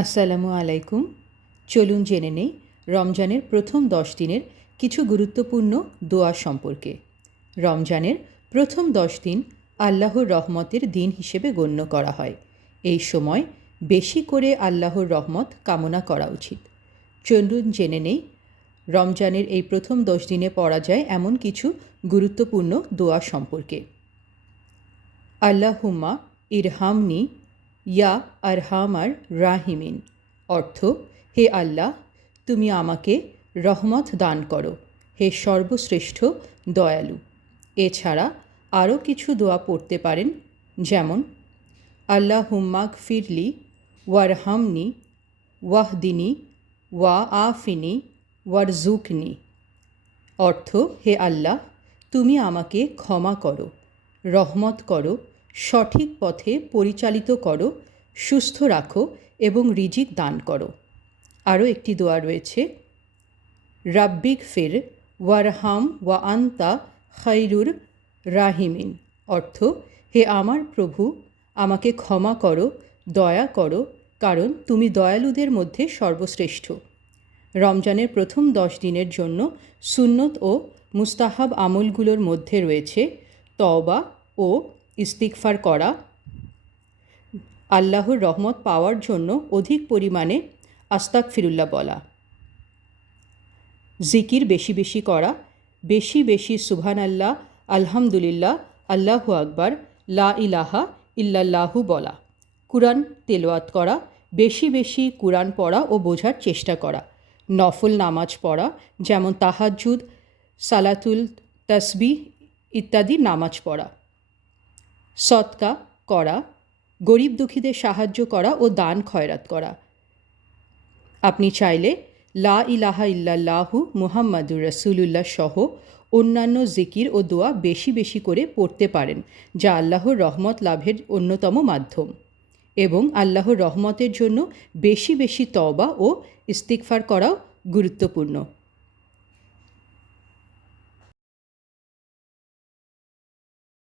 আসসালামু আলাইকুম। চলুন জেনে নেই রমজানের প্রথম 10 দিনের কিছু গুরুত্বপূর্ণ দোয়া সম্পর্কে। রমজানের প্রথম 10 দিন আল্লাহর রহমতের দিন হিসেবে গণ্য করা হয়। এই সময় বেশি করে আল্লাহর রহমত কামনা করা উচিত। চলুন জেনে নেই রমজানের এই প্রথম 10 দিনে পড়া যায় এমন কিছু গুরুত্বপূর্ণ দোয়া সম্পর্কে। আল্লাহুম্মা ইরহামনি ইয়া আরহামার রাহিমিন, অর্থ হে আল্লাহ, তুমি আমাকে রহমত দান করো, হে সর্বশ্রেষ্ঠ দয়ালু। এছাড়া আরও কিছু দোয়া পড়তে পারেন, যেমন আল্লাহুম্মা গফিরলি ওয়ারহামনি ওয়াহদিনী ওয়া আফিনী ওয়ারজুকনি, অর্থ হে আল্লাহ, তুমি আমাকে ক্ষমা করো, রহমত করো, সঠিক পথে পরিচালিত করো, সুস্থ রাখো এবং রিজিক দান করো। আরও একটি দোয়া রয়েছে, রাব্বিক ফির ওয়ারহাম ওয়া আন্তা খাইরুর রাহিমিন, অর্থ হে আমার প্রভু, আমাকে ক্ষমা করো, দয়া করো, কারণ তুমি দয়ালুদের মধ্যে সর্বশ্রেষ্ঠ। রমজানের প্রথম 10 দিনের জন্য সুন্নত ও মুস্তাহাব আমলগুলোর মধ্যে রয়েছে তওবা ও ইস্তিগফার করা, আল্লাহর রহমত পাওয়ার জন্য অধিক পরিমাণে আস্তাগফিরুল্লাহ বলা, জিকির বেশি বেশি করা, বেশি বেশি সুবহানাল্লাহ, আলহামদুলিল্লাহ, আল্লাহু আকবার, লা ইলাহা ইল্লাল্লাহু বলা, কুরআন তেলাওয়াত করা, বেশি বেশি কুরআন পড়া ও বোঝার চেষ্টা করা, নফল নামাজ পড়া যেমন তাহাজ্জুদ, সালাতুল তাসবিহ ইত্যাদি নামাজ পড়া, সদকা করা, গরিব দুঃখীদের সাহায্য করা ও দান খয়রাত করা। আপনি চাইলে লা ইলাহা ইল্লাল্লাহু মুহাম্মাদুর রাসূলুল্লাহ সহ অন্যান্য জিকির ও দোয়া বেশি বেশি করে পড়তে পারেন, যা আল্লাহর রহমত লাভের অন্যতম মাধ্যম। এবং আল্লাহর রহমতের জন্য বেশি বেশি তওবা ও ইস্তিগফার করাও গুরুত্বপূর্ণ।